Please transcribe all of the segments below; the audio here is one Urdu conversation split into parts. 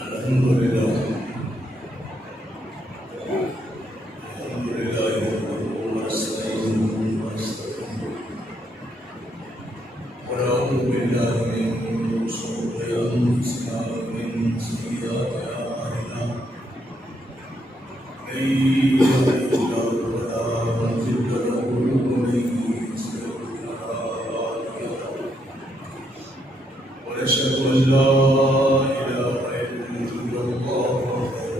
الحمد لله نحمده ونستعينه ونستغفره ونعوذ بالله من شرور انفسنا ومن سيئات اعمالنا من يهده الله فلا مضل له ومن يضلل فلا هادي له ونشهد ان لا اله الا الله وحده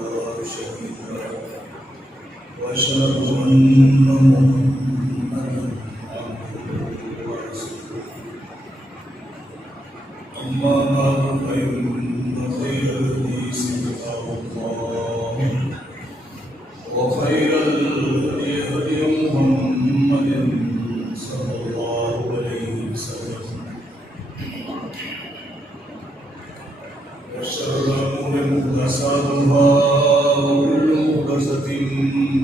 لا شريك له واشهد ان محمدا عبده ورسوله اما بعد فان خير الحديث كتاب الله وخير الهدي هدي محمد صلى الله عليه وسلم وشر الامور محدثاتها وكل محدثة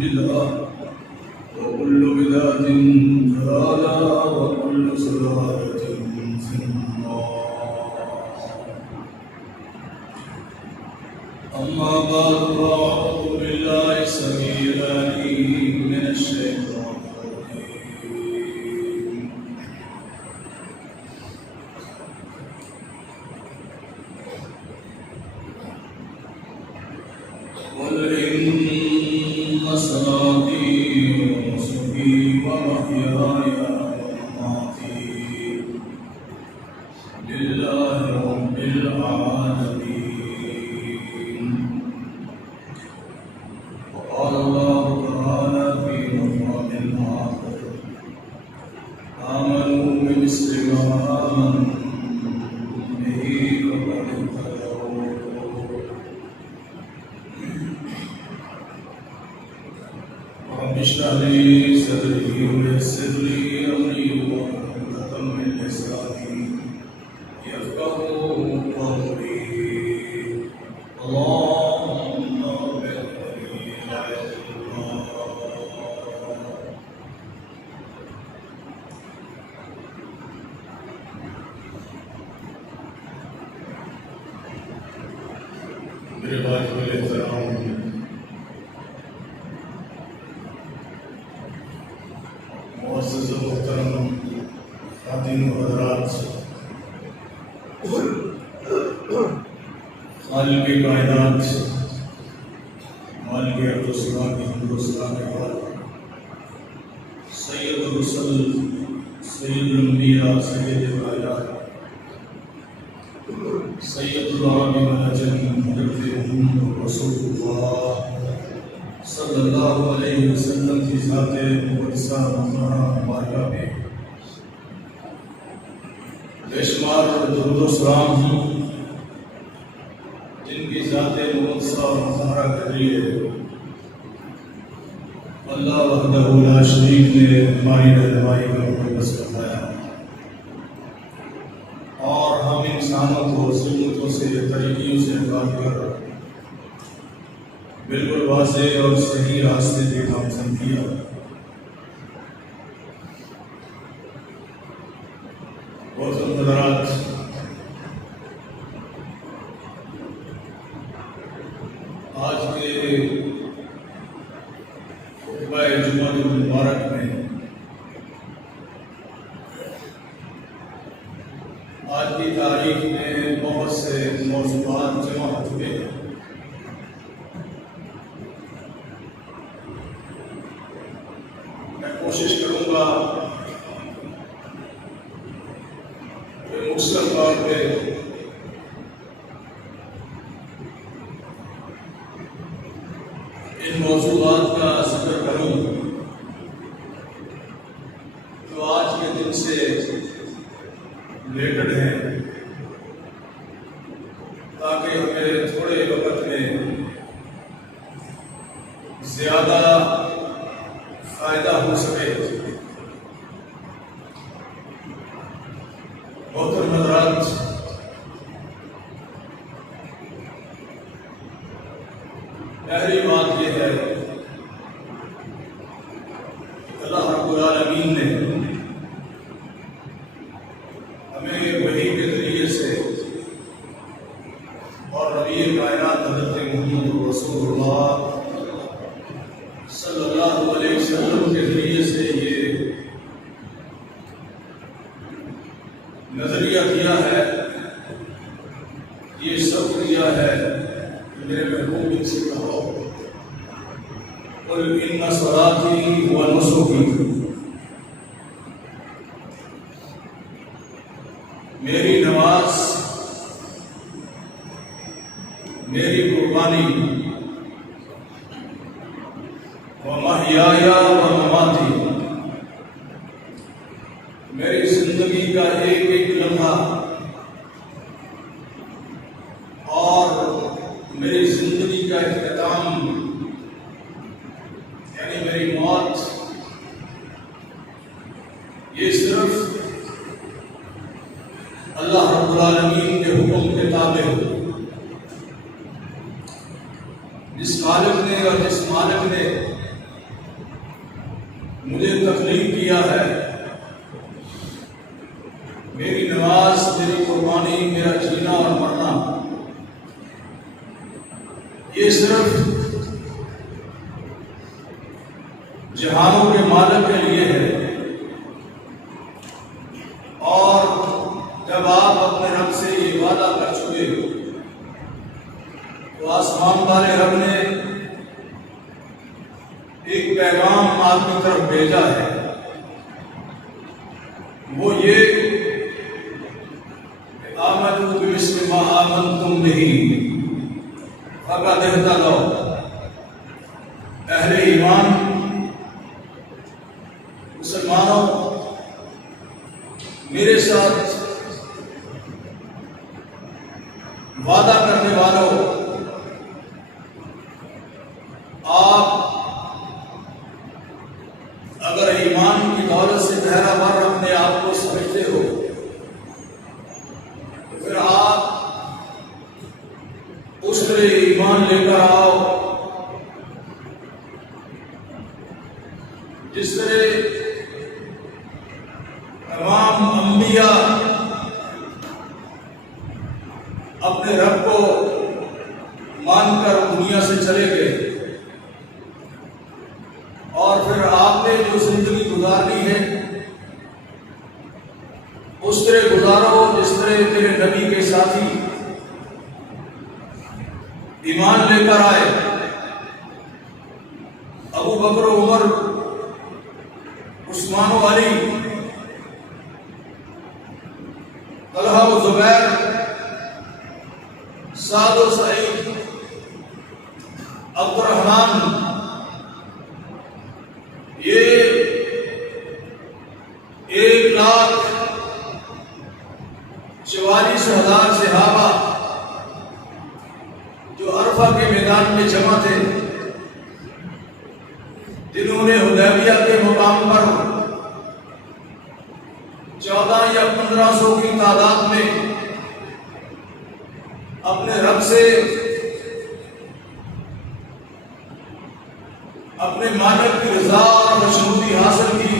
بدعة وكل بدعة ضلالة وكل ضلالة في النار. أما بعد فأعوذ بالله السميع العليم من الشيطان الرجيم. قل إن صلاتي ونسكي ومحياي ومماتي لله رب العالمين. وقال الله تعالى في مقام آخر آمنوا بمثل ما آمنتم به فقد اهتدوا. رب اشرح لي صدري ويسر لي امري واحلل عقدة من لساني يفقهوا قولي. اللهم بارك لي علما. میرے بھائی احترام، معزز و محترم خواتین و حضرات، خالق کائنات، مالک ارض و سما کی حمد و ثنا کے بعد سید الرسل، سید الانبیاء، سید الکائنات، سید العرب والعجم، حضرت محمد رسول اللہ صلی اللہ علیہ وسلم کی ذات مقدسہ مطہرہ مبارکہ پہ بے شمار درود و سلام ہوں، جن کی ذات مقدسہ مطہرہ کے لیے اللہ وحدہ لا شریک نے ہماری رہنمائی کا بندوبست فرمایا اور ہم انسانوں کو سنتوں سے، طریقوں سے ہٹا کر بالکل واضح اور صحیح راستے پہ گامزن کیا. محترم حضرات، آج کے خطبہ جمعہ المبارک میں آج کی تاریخ میں بہت سے موضوعات جمع ہوئے ہیں. میں کوشش کروں گا کہ مختصر طور پہ ان موضوعات کا ذکر کروں جو آج کے دن سے ریلیٹڈ ہیں، تاکہ ہمیں تھوڑے وقت میں زیادہ فائدہ ہو سکے. محترم حضرات، پہلی بات یہ ہے کہ اللہ رب العالمین نے ہمیں وحی کے ذریعے سے اور نبی نبی کائنات حضرت محمد رسول اللہ صلی اللہ علیہ وسلم کے ذریعے سے یہ نظریہ دیا ہے، یہ سب دیا ہے کہ میرے محبوب ان سے کہو قل ان صلاتی و نسکی، میری نماز، میری قربانی، و محیای و مماتی، میری زندگی کا ایک ایک لمحہ اور میری زندگی کا اختتام یعنی میری موت، یہ صرف اللہ رب العالمین کے حکم کے تابع ہو۔ جس خالق نے اور جس مالک نے مجھے تخلیق کیا ہے، میری نماز، میری قربانی، میرا جینا اور مرنا، یہ صرف جہانوں کے مالک کے لیے ہے۔ اور جب آپ اپنے رب سے یہ وعدہ کر چکے ہو تو آسمان والے رب نے ایک پیغام آپ کی طرف بھیجا ہے، وہ یہ کہ آمنوا بمثل ما آمنتم بہ فقد اہتدوا، اہل ایمان، مسلمانوں، میرے ساتھ وعدہ کرنے والوں، آپ اگر ایمان کی دولت سے پہلا بار اپنے آپ کو سمجھتے ہو تو پھر آپ اس طرح ایمان لے کر آؤ جس طرح تمام انبیاء اپنے رب کو مان کر دنیا سے چلے گئے، اور پھر آپ نے جو زندگی گزارنی ہے اس طرح گزارو جس طرح میرے نبی کے ساتھی ایمان لے کر آئے، ابو بکر و عمر، عثمان و علی، طلحہ و زبیر، سعد و سعید، عبد الرحمن، یہ 1,44,000 صحابہ جو عرفہ کے میدان میں جمع تھے، جنہوں نے حدیبیہ کے مقام پر 14 یا 1500 کی تعداد میں اپنے رب سے اپنے مالک کی رضا اور خوشنودی حاصل کی،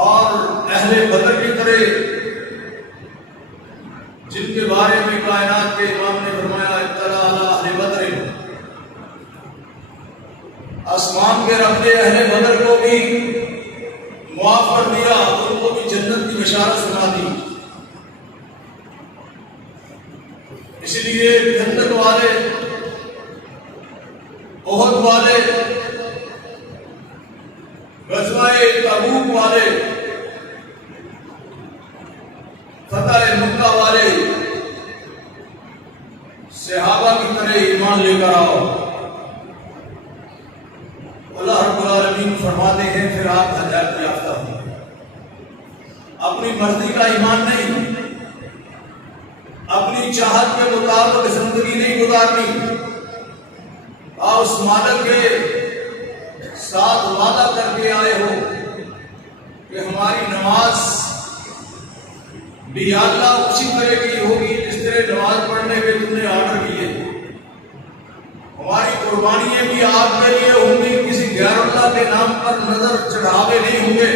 اور اہل بدر کی طرح جن کے بارے میں کائنات کے امام نے فرمایا اطلع علی اہل بدر، آسمان کے رب نے اہل بدر کو بھی معاف کر دیا، ان کو بھی جنت کی بشارت سنا دی۔ اس لیے خندق والے، احد والے، غزوہ تبوک والے، فتح مکہ والے صحابہ کی طرح ایمان لے کر آؤ۔ اللہ رب العالمین فرماتے ہیں پھر آپ ہدایت یافتہ ہوں، اپنی مرضی کا ایمان نہیں، اپنی چاہت کے مطابق زندگی نہیں گزارنی، آپ اس مالک کے ساتھ وعدہ کر کے آئے ہو کہ ہماری نماز بھی یا اللہ اسی طرح کی ہوگی جس طرح نماز پڑھنے کے تم نے آرڈر کیے، ہماری قربانیاں بھی آپ کے لیے ہوں گی، کسی غیر اللہ کے نام پر نظر چڑھاوے نہیں ہوں گے،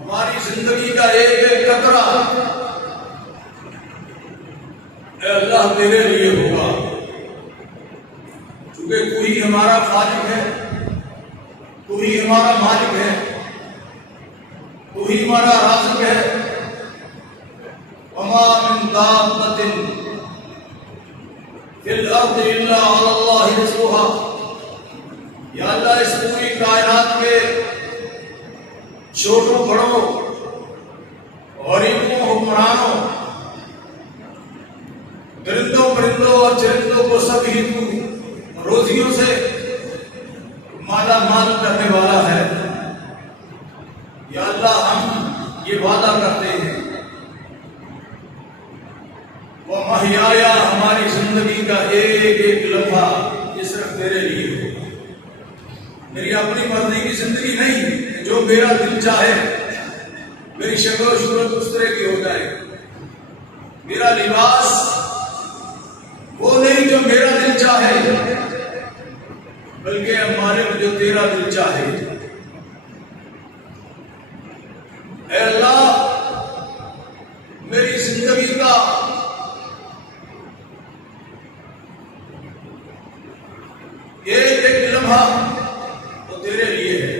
ہماری زندگی کا ایک ایک قطرہ اے اللہ تیرے لیے ہوگا، کیونکہ تو ہی ہمارا خالق ہے، تو ہی ہمارا مالک ہے، تو ہی ہمارا رازق ہے۔ وما من دابۃ فی الارض الا علی اللہ رزقها، یا اللہ اس پوری کائنات کے چھوٹوں بڑوں، غریبوں حکمرانوں، درندوں پرندوں اور چرندوں کو سب ہی تو روزیوں سے مالا مال کرنے والا ہے۔ یا اللہ ہم یہ وعدہ کرتے ہیں، وَمَحْيَايَ، ہماری زندگی کا ایک ایک لمحہ یہ صرف تیرے لیے ہو، میری اپنی مرضی کی زندگی نہیں، جو میرا دل چاہے، میری شکل و صورت اس طرح کی ہو جائے، میرا لباس وہ نہیں جو میرا دل چاہے، بلکہ ہمارے جو تیرا دل چاہے۔ اے اللہ میری زندگی کا ایک ایک لمحہ تو تیرے لیے ہے،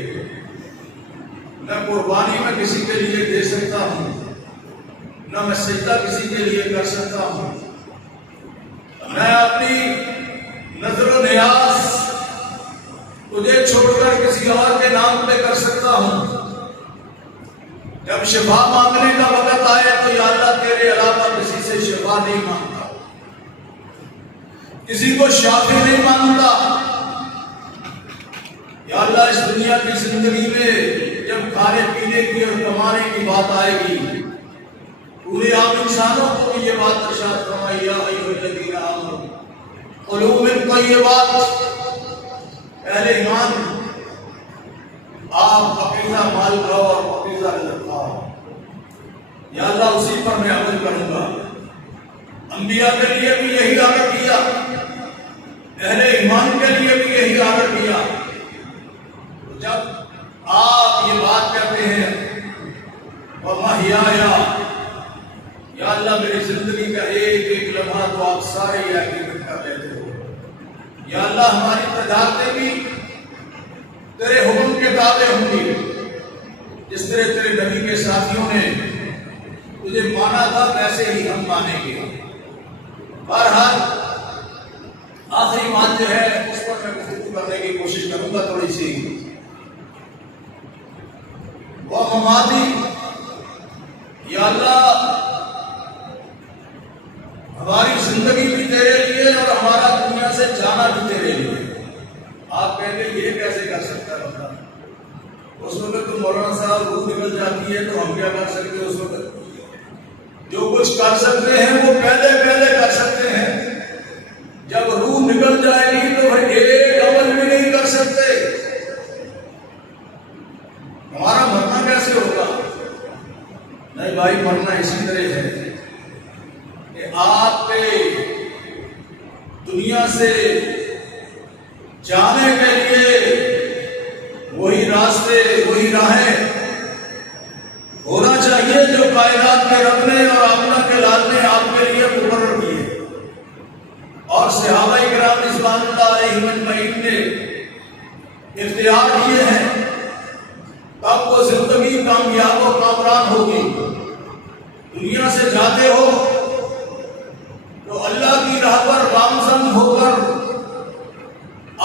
نہ قربانی میں کسی کے لیے دے سکتا ہوں، نہ میں سجدہ کسی کے لیے کر سکتا ہوں، میں اپنی نظر و نیاز تجھے چھوڑ کر کسی اور کے نام پہ کر سکتا ہوں۔ جب شفا مانگنے کا وقت آئے تو یا اللہ تیرے علاوہ کسی سے شفا نہیں مانگتا، کسی کو شافی نہیں مانگتا۔ یا اللہ اس دنیا کی زندگی میں جب کھانے پینے کی اور کمانے کی بات آئے گی، پورے عام انسانوں کو بھی یہ بات ارشاد فرمائی، یا ایھا الذین آمنوا کلوا من طیبات، اہل ایمان آپ پاکیزہ مال کھاؤ اور پاکیزہ رزق کھاؤ۔ یا اللہ اسی پر میں عمل کروں گا۔ انبیاء کے لیے بھی یہی آرڈر کیا، اہل ایمان کے لیے بھی یہی آرڈر کیا۔ جب آپ یہ بات کہتے ہیں وَمَحْيَايَ، یا اللہ میری زندگی کا ایک ایک لمحہ تو آپ سارے یہ ایگریمنٹ کر لیتے ہو۔ یا اللہ ہماری تجارتیں بھی تیرے حکم کے تابع ہوں گی، جس طرح تیرے نبی کے ساتھیوں نے تجھے مانا تھا ویسے ہی ہم مانیں گے۔ بہرحال آخری بات جو ہے اس پر میں گفتگو کرنے کی کوشش کروں گا تھوڑی سی۔ وہ مماتی، یا اللہ ہماری زندگی بھی تیرے لیے اور ہمارا دنیا سے جانا بھی تیرے لیے۔ آپ کہیں گے یہ کیسے کر سکتا ہے بندہ؟ اس وقت تو مولانا صاحب روح نکل جاتی ہے تو ہم کیا کر سکتے ہیں؟ اس وقت جو کچھ کر سکتے ہیں وہ پہلے کر سکتے ہیں، جب روح نکل جائے گی تو ایک عمل بھی نہیں کر سکتے۔ ہمارا مرنا کیسے ہوگا؟ نہیں بھائی، مرنا اسی طرح ہے کہ آپ کے دنیا سے جانے کے لیے وہی راستے، وہی راہیں ہونا چاہیے جو کائنات کے رب نے اور آمنہ کے لال نے آپ کے لیے مقرر کیے، اور صحابہ کرام رضوان اللہ علیہم اجمعین نے اختیار کیے ہیں، تب وہ زندگی کامیاب و کامران ہوگی۔ دنیا سے جاتے ہو تو اللہ کی راہ پر گامزن ہو کر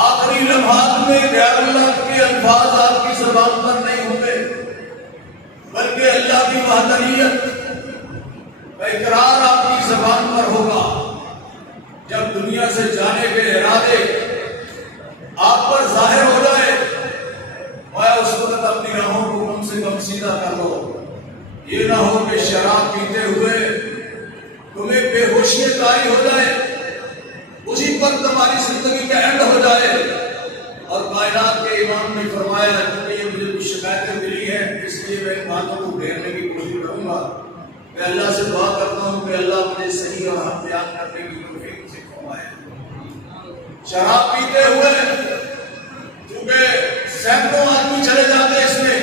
آخری لمحات میں غیر اللہ کے الفاظ آپ کی زبان پر نہیں ہوں گے، بلکہ اللہ کی وحدانیت کا اقرار آپ کی زبان پر ہوگا۔ جب دنیا سے جانے کے ارادے آپ پر ظاہر ہو جائے، میں اس وقت اپنی راہوں کو کم سے کم سیدھا کر لو۔ یہ نہ ہو کہ شراب پیتے ہوئے تمہیں بے ہوشی طاری ہو جائے، اسی پر تمہاری زندگی کا اینڈ ہو جائے۔ اور کائنات کے امام نے فرمایا کہ یہ مجھے کچھ شکایتیں ملی ہیں، اس لیے میں ان باتوں کو گھیرنے کی کوشش کروں گا۔ میں اللہ سے دعا کرتا ہوں کہ اللہ مجھے صحیح اور حق بیان کرنے کی توفیق سے فرمائے۔ شراب پیتے ہوئے کیونکہ سینکڑوں آدمی چلے جاتے اس میں،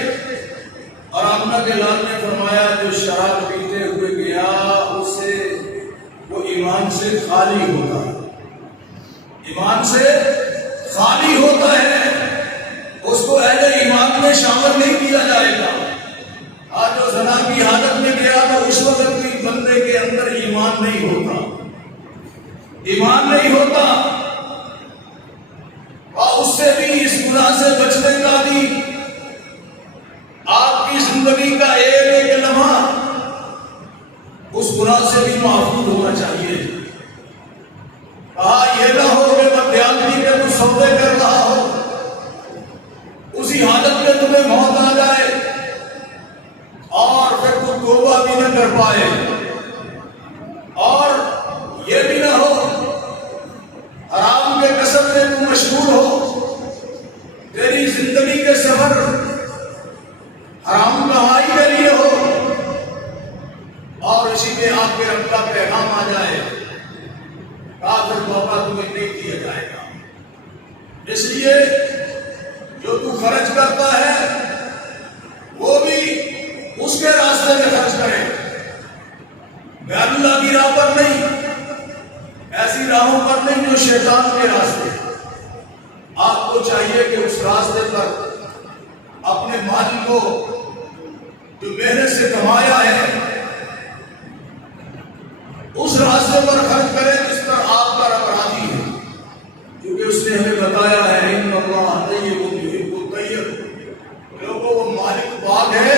اور آمنہ کے لال نے فرمایا جو شراب پیتے ہوئے گیا اس سے وہ ایمان ایمان سے خالی ہوتا ہے، ایمان سے خالی ہوتا ہے، اس کو اہل ایمان میں شامل نہیں کیا جائے گا۔ آج جو زنا کی حالت میں گیا تو اس وقت بھی بندے کے اندر ایمان نہیں ہوتا، ایمان نہیں ہوتا، اور اس سے بھی، اس گناہ سے بچنے کا بھی آپ کی زندگی کا ایک ایک لمحہ اس گناہ سے بھی محفوظ ہونا چاہیے۔ کہا یہ نہ ہو کہ بدیانتی کے تو سودے کر رہا ہو، اسی حالت میں تمہیں موت آ جائے اور پھر تو توبہ بھی نہ کر پائے، اور یہ بھی نہ ہو حرام کے کسب میں تم مشغول ہو، تیری زندگی کے سفر حرام کمائی کے لیے ہو، اور اسی میں آپ کے رب کا پیغام آ جائے، کافر موقع تمہیں نہیں دیا جائے گا۔ اس لیے جو تو خرچ کرتا ہے وہ بھی اس کے راستے میں خرچ کرے، غیر اللہ کی راہ پر نہیں، ایسی راہوں پر نہیں جو شیطان کے راستے۔ آپ کو چاہیے کہ اس راستے پر اپنے مال کو جو محنت سے کمایا ہے اس راستے پر خرچ کریں جس پر آپ کا رب راضی ہے، کیونکہ اس نے ہمیں بتایا ہے ان اللہ طیب یحب الطیب، لوگوں وہ مالک پاک ہے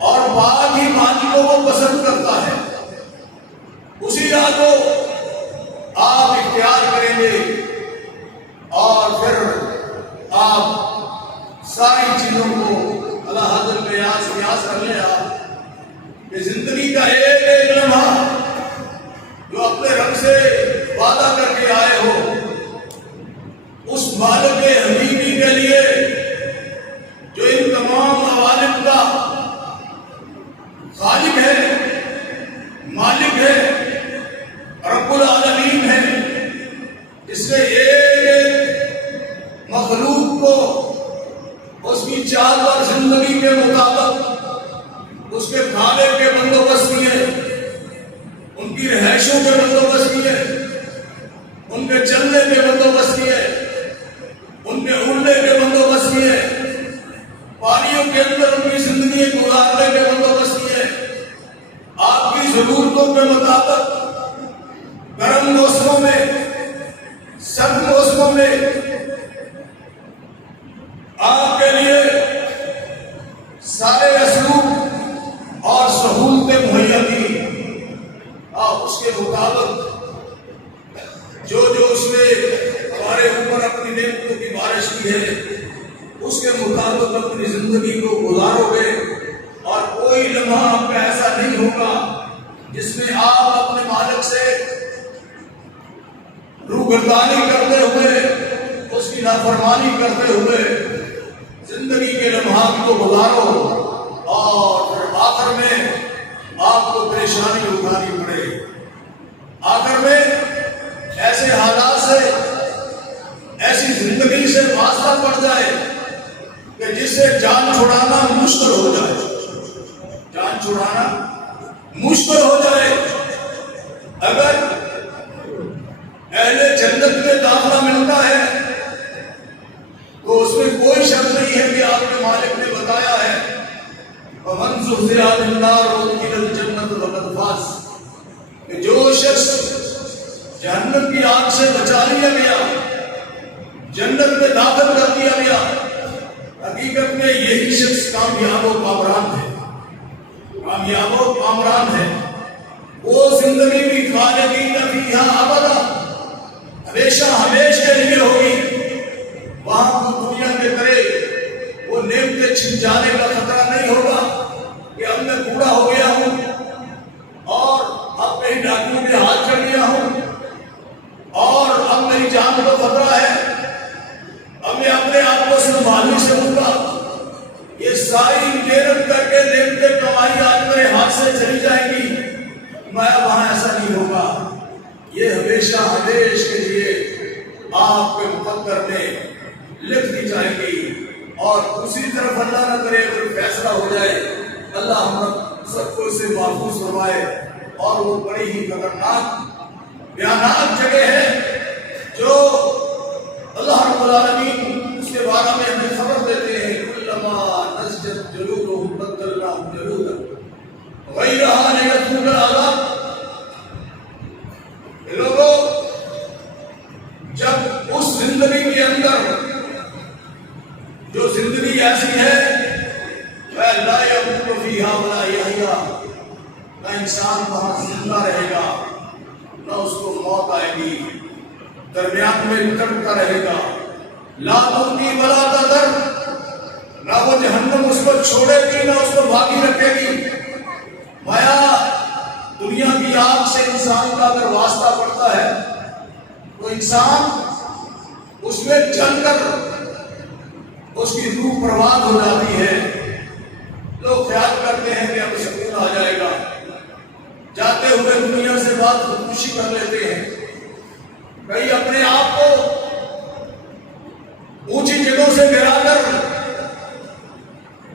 اور پاک ہی مالکوں کو پسند کرتا ہے۔ اسی راہ کو آپ اختیار کریں گے اور پھر آپ ساری چیزوں کو اللہ حضرت قیاس کر لیں آپ کہ زندگی کا ایک ایک لمحہ جو اپنے رب سے وعدہ کر کے آئے ہو اس مالک حبیبی کے لیے جو ان تمام عوالم کا خالق ہے، مالک ہے، رب العالمین ہے، اس نے ایک ایک مخلوق کو اس کی چال اور زندگی کے مطابق اس کے کھانے کے بندوبست کیے، ان کی رہائشوں کے بندوبست کیے، ان کے چلنے کے بندوبست کیے، ان کے اڑنے کے بندوبست کیے، پانیوں کے اندر ان کی زندگی گزارنے کے بندوبست کیے، آپ کی ضرورتوں کے مطابق گرم موسموں میں، سرد موسموں میں آپ کے لیے سارے اسلوب اور سہولتیں مہیا کی۔ آپ اس کے مطابق جو اس نے ہمارے اوپر اپنی نعمتوں کی بارش کی ہے اس کے مطابق اپنی زندگی کو گزارو گے، اور کوئی لمحہ آپ کا ایسا نہیں ہوگا جس میں آپ اپنے مالک سے روگردانی کرتے ہوئے، اس کی نافرمانی کرتے ہوئے زندگی کے لمحات کو گزارو اور پھر آخر میں آپ کو پریشانی اٹھانی پڑے، آخر میں ایسے حالات سے، ایسی زندگی سے واسطہ پڑ جائے کہ جس سے جان چھڑانا مشکل ہو جائے، جان چھڑانا مشکل ہو جائے۔ اگر اہل جنت میں داخلہ ملتا ہے تو اس میں کوئی شک نہیں ہے کہ آپ کے مالک نے بتایا ہے وَمَنْ زُحْزِحَ عَنِ النَّارِ وَأُدْخِلَ الْجَنَّةَ فَقَدْ فَازَ، کہ جو شخص جہنم کی آگ سے بچا لیا گیا، جنت میں داخل کر دیا گیا، حقیقت میں یہی شخص کامیاب و کامران ہے، کامیاب و کامران ہے۔ وہ زندگی بھی خالدین فیہا ابدا، ہمیشہ ہمیشہ کے لیے ہوگی، وہاں کو دنیا کے طرح وہ نعمتیں چھن جانے کا خطرہ نہیں ہوگا کہ اب میں بوڑھا ہو گیا ہوں اور اب کہیں ڈاکیوں کے ہاتھ چڑھ گیا ہوں اور اب میری جان کو خطرہ ہے، اب میں اپنے آپ کو سنبھال نہیں سکوں گا، یہ ساری محنت کر کے نعمتیں کمائی آج میرے ہاتھ سے چلی جائیں گی، میں وہاں ایسا نہیں ہوگا۔ یہ ہمیشہ ہمیشہ کے لیے آپ کے مقدر میں لکھ دی جائے گی، اور دوسری طرف اللہ نہ کرے اگر فیصلہ ہو جائے، اللہ ہم سب کو اسے محفوظ فرمائے، اور وہ بڑی ہی خطرناک بیانات جگہ ہے جو اللہ رب العالمین اس کے بارے میں ہمیں خبر دیتے ہیں کلما نضجت جلودہم بدلناہم جلودا غیرہا لیذوقوا العذاب۔ لوگوں جب اس زندگی کے اندر جو زندگی ایسی ہے لا يموت فیہا ولا یحیا، نہ انسان وہاں زندہ رہے گا نہ اس کو موت آئے گی، درمیان میں لٹکتا رہے گا، لا تبقی ولا تذر، نہ وہ جہنم اس کو چھوڑے گی نہ اس کو بھاگی رکھے گی۔ مایا دنیا کی آگ سے انسان کا اگر واسطہ پڑتا ہے تو انسان اس میں جل کر اس کی روح پروان ہو جاتی ہے۔ لوگ خیال کرتے ہیں کہ اب سکون آ جائے گا، جاتے ہوئے دنیا سے بات خودکشی کر لیتے ہیں، کئی اپنے آپ کو اونچی جگہوں سے گرا کر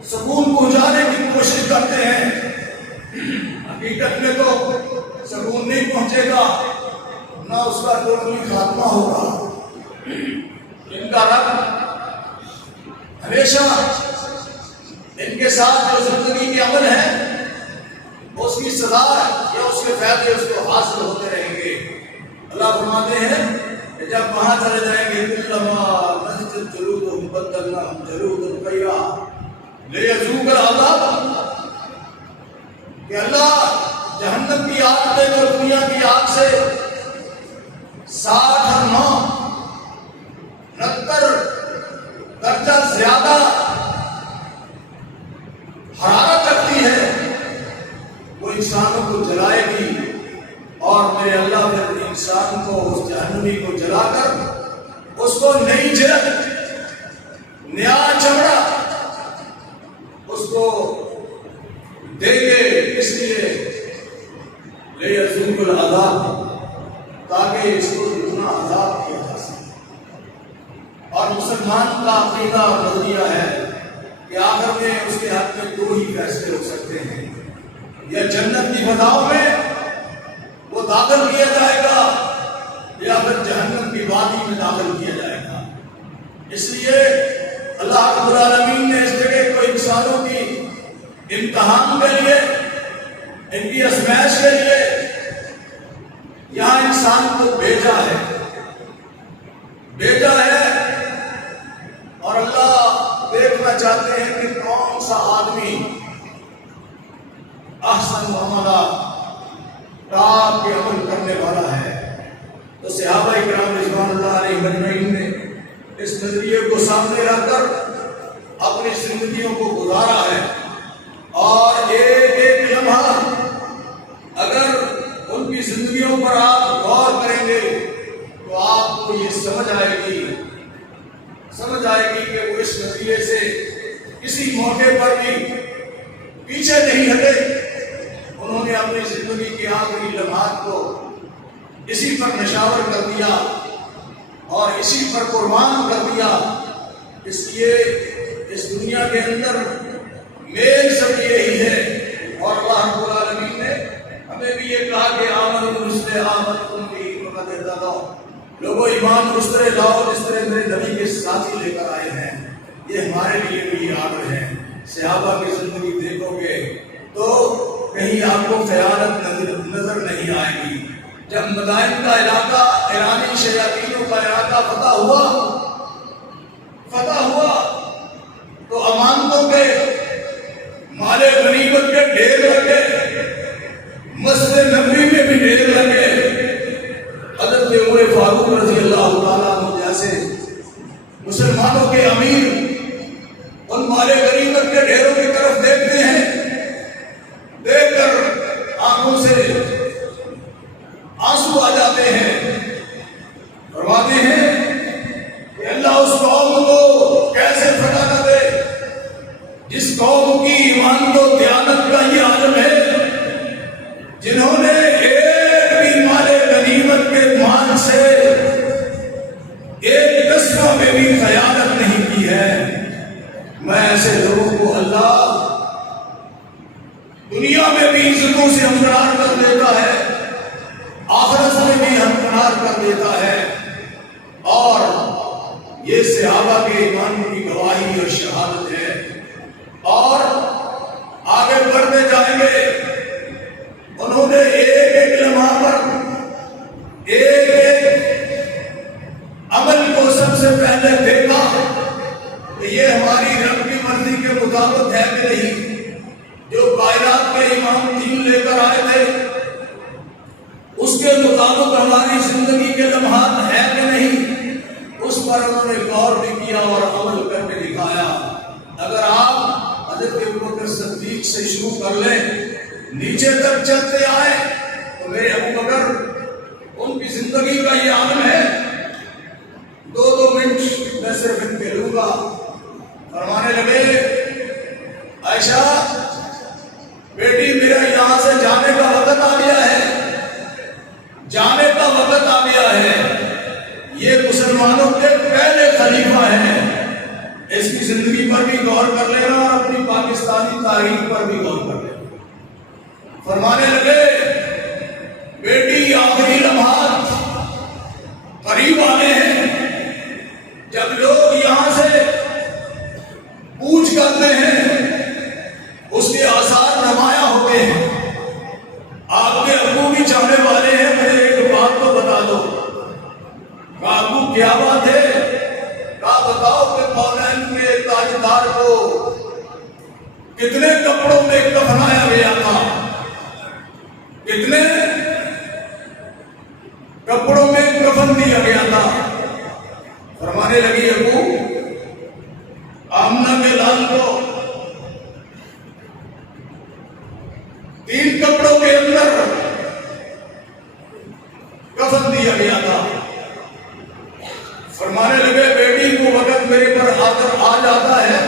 سکون پہنچانے کی کوشش کرتے ہیں۔ حقیقت میں تو سکون نہیں پہنچے گا، نہ اس کا کوئی خاتمہ ہوگا۔ ان کا رب ہمیشہ ان کے ساتھ جو زندگی کے عمل ہے اس کی سزا یا اس کے فائدے اس کو حاصل ہوتے رہیں گے۔ اللہ فرماتے ہیں کہ جب وہاں چلے جائیں گے کلما نضجت جلودہم بدلناہم جلودا غیرہا لیذوقوا العذاب، کہ اللہ جہنم کی آگ میں جو دنیا کی آگ سے 60 اور 69 درجہ زیادہ حرارت رکھتی ہے، وہ انسانوں کو جلائے گی، اور میرے اللہ پھر انسان کو اس جہنمی کو جلا کر اس کو نئی جلد نیا چمڑا اس کو دیں گے، اس لیے لیذوقوا العذاب، تاکہ اس کو اتنا عذاب کیا جا سکے۔ اور مسلمان کا عقیدہ اور نظریہ ہے کہ آخر میں اس کے حق میں 2 ہی فیصلے ہو سکتے ہیں، یا جنت کی فضاؤں میں وہ داخل کیا جائے گا یا پھر جہنم کی وادی میں داخل کیا جائے گا۔ اس لیے اللہ رب العالمین نے اس جگہ کو انسانوں کی امتحان کے لیے، ان کی آزمائش کے لیے یہاں انسان کو بھیجا ہے اور اللہ دیکھنا چاہتے ہیں کہ کون سا آدمی احسن معاملہ ٹاپ کے عمل کرنے والا ہے۔ تو صحابہ کرام رضوان اللہ علیہ مجمعین نے اس نظریے کو سامنے رکھ کر اپنی زندگیوں کو گزارا ہے، اور ایک ایک لمحہ اگر ان کی زندگیوں پر آپ غور کریں گے تو آپ کو یہ سمجھ آئے گی کہ وہ اس نظریے سے کسی موقع پر بھی پیچھے نہیں ہٹے۔ انہوں نے اپنی زندگی کے آخری لمحات کو اسی پر نشاور کر دیا اور اسی پر قربان کر دیا۔ اس لیے اس دنیا کے اندر میل سب یہی ہے، اور اللہ رب العالمین نے ہمیں بھی یہ کہا کہ آمنوا مثل آمنتم بہ فقد اہتدوا، لوگوں ایمان اس طرح لاؤ جس طرح میرے نبی کے ساتھی لے کر آئے ہیں۔ یہ ہمارے لیے بھی یہ آرڈر ہے۔ صحابہ کی زندگی دیکھو گے تو کہیں آپ کو خیانت نظر نہیں آئے گی۔ جب مدائن کا علاقہ ایرانی شیاطینوں کا علاقہ فتح ہوا تو امانتوں کے مال غنیمت کے ڈھیر لگے، مسجد نبوی میں بھی ڈھیر لگے۔ حضرت عمر فاروق رضی اللہ تعالیٰ عنہ جیسے مسلمانوں کے امیر ان مال غنیمت کے ڈھیروں کی طرف دیکھتے ہیں، دیکھ کر آنکھوں سے آنسو آ جاتے ہیں، فرماتے ہیں کہ اللہ اس قوم کو کیسے فتح نہ دے جس قوم کی ایمان و دیانت کا یہ عالم ہے، جنہوں نے ایک بھی مال غنیمت کے مال سے ایک قسمہ میں بھی خیانت نہیں کی ہے۔ میں ایسے لوگوں کو اللہ دنیا میں بھی عزتوں سے ہمدرار کر دیتا ہے، آخرت میں بھی ہم پر انہوں نے غور بھی کیا اور عمل کر کے دکھایا۔ اگر آپ حضرت ابوبکر صدیق سے شروع کر لیں، نیچے تک چلتے آئے، تو میرے ابوبکر ان کی زندگی کا یہ عالم ہے۔ 2 منٹ میں صرف ان کے لوں گا۔ فرمانے لگے، عائشہ بیٹی میرا یہاں سے جانے کا وقت آ گیا ہے، جانے کا وقت آ گیا ہے۔ یہ مسلمانوں کے پہلے خلیفہ ہیں، اس کی زندگی پر بھی غور کر لینا اور اپنی پاکستانی تاریخ پر بھی غور کر لینا۔ فرمانے لگے، بیٹی آخری لمحات قریب آنے ہیں، جب لوگ یہاں سے کوچ کرتے ہیں اس کے آثار نمایاں ہوتے ہیں۔ آپ کے ابو بھی چاہنے والے ہیں، مجھے ایک بات تو بتا دو۔ کہا ابو کیا بات ہے؟ کہا بتاؤ کہ کونین کے تاجدار کو کتنے کپڑوں میں کفنایا گیا تھا، کتنے کپڑوں میں کفن دیا گیا تھا؟ فرمانے لگی ابو آمنہ کے لال کو 3 کپڑوں کے اندر کفن دیا گیا تھا۔ فرمانے لگے بیٹی کو وقت میرے پر آ جاتا ہے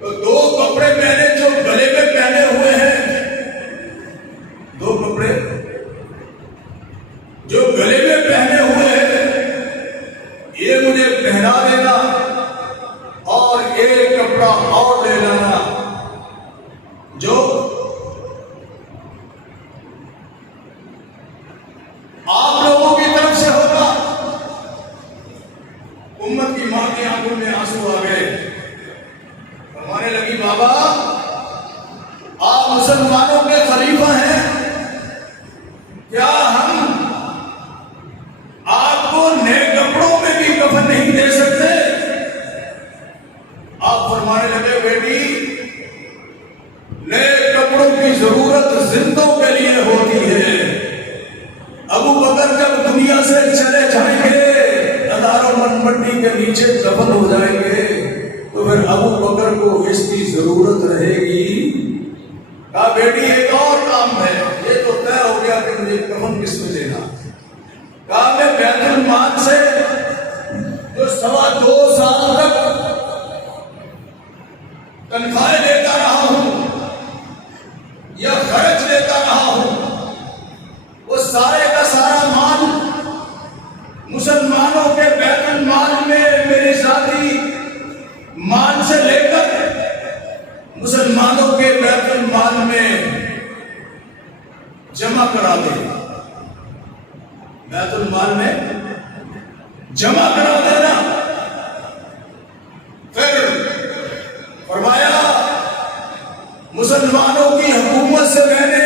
تو 2 کپڑے میں نے جو گلے میں پہنے ہوئے ہیں، 2 کپڑے جو گلے میں پہنے ہوئے ہیں، یہ مجھے پہنا دینا اور 1 کپڑا اور لے لینا جو آپ لوگوں کی طرف سے ہوگا۔ امت کی ماں کی آنکھوں میں آنسو آ گئے۔ فرمانے لگی بابا آپ مسلمانوں کے خلیفہ ہیں، کیا ہم آپ کو نئے کپڑوں میں بھی کفن نہیں دے سکتے؟ آپ فرمانے لگے بیٹی نئے کپڑوں کی ضرورت زندوں کے لیے ہوتی ہے۔ ابوبکر جب دنیا سے چلے جائیں گے، ہزاروں من مٹی کے نیچے دفن ہو جائیں گے، تو پھر ابوبکر کو اس کی ضرورت رہے گی۔ کہا بیٹی ایک اور کام ہے، یہ تو طے ہو گیا کہ مجھے کفن کس میں دینا۔ کہا میں بیت المال سے جو 2.25 سال تک تنخواہیں لیتا رہا ہوں یا خرچ لیتا رہا ہوں، وہ سارے کا سارا مال مسلمانوں کے بیت المال میں میرے ذاتی مال سے لے کر مسلمانوں کے بیت المال میں جمع کرا دے، بیت المال میں جمع کرا دینا۔ پھر فرمایا مسلمانوں کی حکومت سے میں نے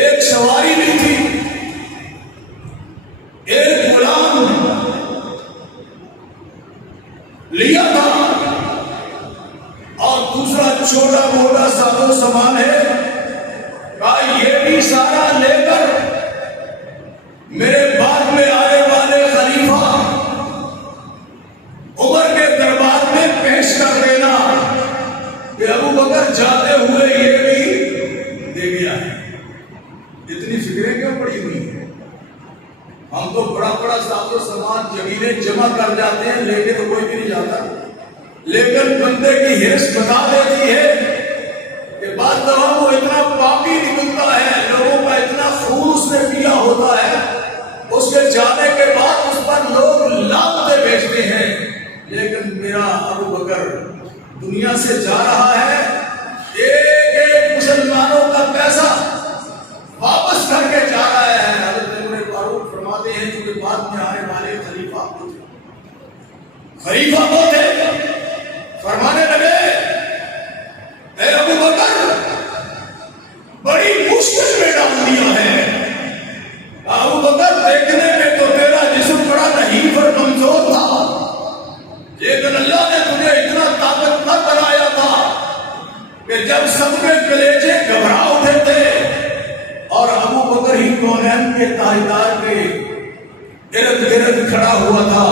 ایک سواری لی تھی، ایک غلام لیا تھا، اور دوسرا چھوٹا موٹا ساز و سامان ہے، کہا یہ بھی سارا لے کر میرے بعد میں آنے والے خلیفہ عمر کے دربار میں پیش کر دینا کہ ابوبکر جاتے ہوئے یہ بھی دے گیا ہے۔ اتنی فکریں کیوں پڑی ہوئی ہیں؟ ہم تو بڑا بڑا ساز و سامان زمینیں جمع کر جاتے ہیں، لے کے تو کوئی بھی نہیں جاتا، لیکن بندے کی حرص بتا دیتی ہے کہ بعض دفعہ وہ اتنا پاپی نکلتا ہے، لوگوں کا اتنا خون اس نے پیا ہوتا ہے، اس کے جانے کے بعد اس پر لوگ لعنتیں بھیجتے ہیں، لیکن میرا ابوبکر دنیا سے جا رہا ہے، ایک ایک مسلمانوں کا پیسہ واپس کر کے جا رہا ہے۔ حضرت عمر فاروق فرماتے ہیں کہ بعد میں آنے والے خلیفہ وہ تھے، فرمانے لگے اے ابوبکر بڑی مشکل میں ڈال دیا ہے۔ ابوبکر دیکھنے میں تو تیرا جسم بڑا نحیف اور کمزور تھا، لیکن اللہ نے تجھے اتنا طاقتور بنایا تھا کہ جب سب کے کلیجے گھبرا اٹھے تھے اور ابوبکر ہی کونین کے تاجدار کے ارد گرد کھڑا ہوا تھا.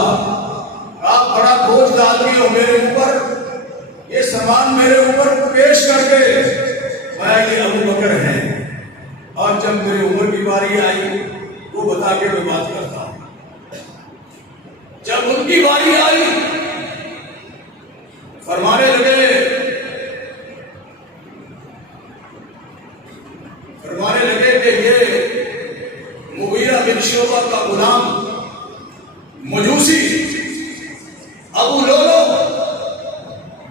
آپ بڑا بوجھ ڈال دیے ہو میرے اوپر, یہ سامان میرے اوپر پیش کر کے. میں یہ ابو بکر ہیں, اور جب میری عمر کی باری آئی وہ بتا کے میں بات کرتا ہوں. جب ان کی باری آئی فرمانے لگے کہ یہ مغیرہ بن شعبہ کا غلام مجوسی ابو لولو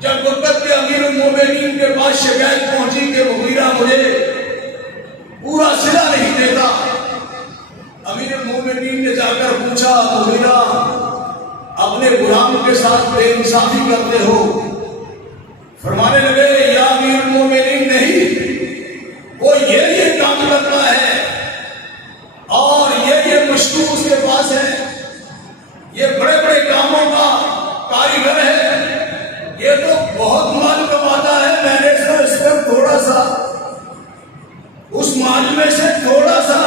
جب مدت کے امیر المومنین کے پاس شکایت پہنچی کہ مغیرہ مجھے پورا صلہ نہیں دیتا, امیر المومنین نے جا کر پوچھا مغیرہ اپنے غلام کے ساتھ بے انصافی کرتے ہو؟ فرمانے لگے یا امیر المومنین نہیں, وہ یہ کام کرتا ہے اور یہ مشکور اس کے پاس ہے, یہ بڑے بڑے کاموں کا کاریگر ہے, یہ تو بہت مال کماتا ہے. میں نے اس پر تھوڑا سا اس مال میں سے تھوڑا سا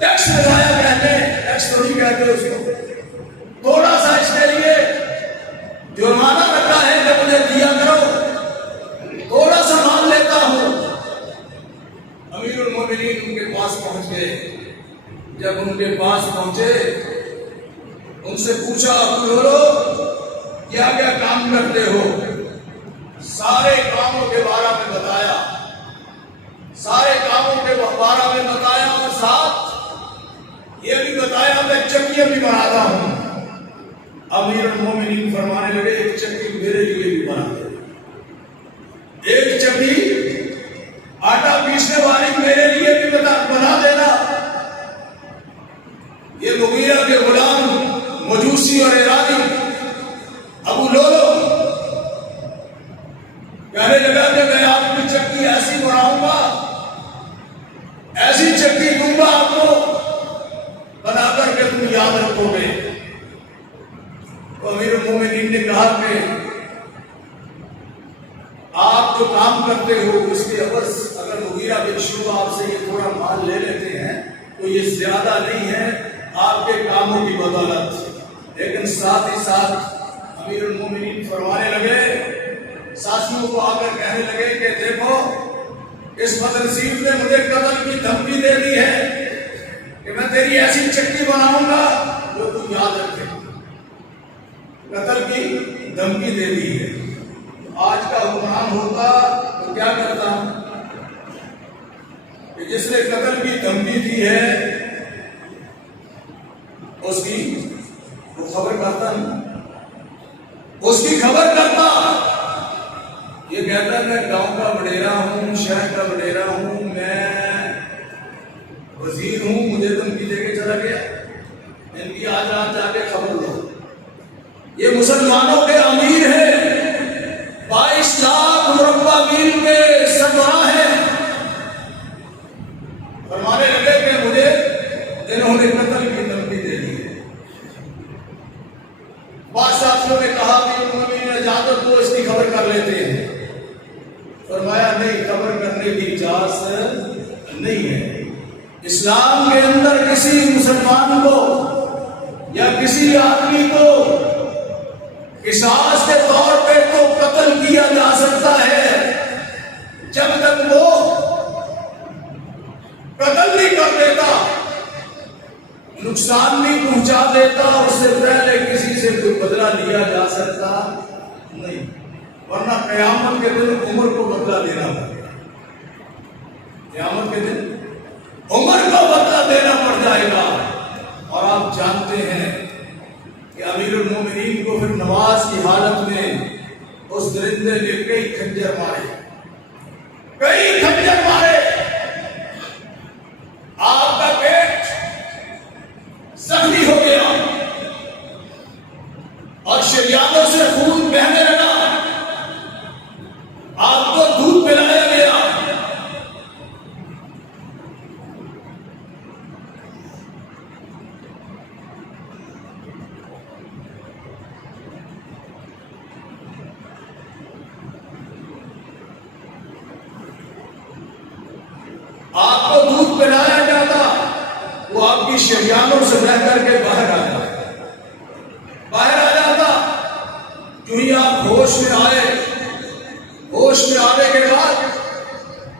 ٹیکس لگایا, کہتے ہیں ٹیکس تو نہیں کہتے اس کو, تھوڑا سا اس کے لیے جرمانہ رکھا ہے کہ مجھے دیا کرو, تھوڑا سا مال لیتا ہوں. امیر المومنین ان کے پاس پہنچ گئے. جب ان کے پاس پہنچے ان سے پوچھا ابو لولو کیا کیا کام کرتے ہو؟ سارے کاموں کے بارے میں بتایا, سارے کاموں کے بارے میں بتایا, اور ساتھ یہ بھی بتایا میں چکیاں بھی بناتا ہوں. امیر المومنین فرمانے لگے ایک چکی میرے لیے بھی بنا دے, ایک چکی آٹا پیسنے والی میرے لیے بھی بنا دینا. یہ مغیرہ کے غلام مجوسی اور ایرانی ابو لولو کہنے لگا کہ میں آپ کی چکی ایسی بناؤں گا, ایسی چکی دوں گا آپ کو بنا کر کے تم یاد رکھو گے. تو امیر المومنین نے کہا کہ آپ جو کام کرتے ہو اس کے عوض اگر مغیرہ بن شعبہ آپ سے یہ تھوڑا مال لے لیتے ہیں تو یہ زیادہ نہیں ہے آپ کے کاموں کی بدولت. لیکن ساتھ ہی ساتھ امیر المومنین فرمانے لگے, ساتھیوں کو آ کر کہنے لگے کہ دیکھو اس بدنصیب نے مجھے قتل کی دھمکی دے دی ہے کہ میں تیری ایسی چکی بناؤں گا جو تم یاد رکھے. قتل کی دھمکی دے دی ہے. آج کا حکمران ہوتا تو کیا کرتا کہ جس نے قتل کی دھمکی دی ہے اس کی وہ خبر کرتا نہیں, اس کی خبر کرتا. یہ کہتا میں گاؤں کا وڈیرا ہوں, شہر کا وڈیرا ہوں, میں وزیر ہوں, مجھے دھمکی دے کے چلا گیا, ان کی آج رات جا کے خبر لو. یہ مسلمانوں کے امیر ہیں, 22 لاکھ مربع میل کے سربراہ ہیں. فرمانے لگے کہ مجھے انہوں نے قتل کی دھمکی دے دی ہے. بعض ساتھیوں نے کہا کہ انہوں نے اجازت تو اس کی خبر کر لیتے ہیں. فرمایا نہیں, خبر کرنے کی اجازت نہیں ہے. اسلام کے اندر کسی مسلمان کو یا کسی آدمی کو قصاص کے طور پہ تو قتل کیا جا سکتا ہے جب تک وہ قتل نہیں کر دیتا, نقصان نہیں پہنچا دیتا, اس سے پہلے کسی سے کوئی بدلہ لیا جا سکتا نہیں. ورنہ قیامت کے دن عمر کو بدلہ دینا پڑے گا, قیامت کے دن عمر کو بدلہ دینا پڑ جائے گا. اور آپ جانتے ہیں کہ امیر المومنین کو پھر نماز کی حالت میں اس درندے نے کئی کھنجر مارے, کئی کھنجر مارے. آپ کا پیٹ زخمی ہو گیا اور شریانوں سے خون بہنے لگا. آپ کو دودھ پلایا گیا. آپ کو دودھ پلایا جاتا, وہ آپ کی شریانوں سے بہ کر کے باہر آ جاتا، جو ہی آپ ہوش میں آئے، ہوش میں آنے کے بعد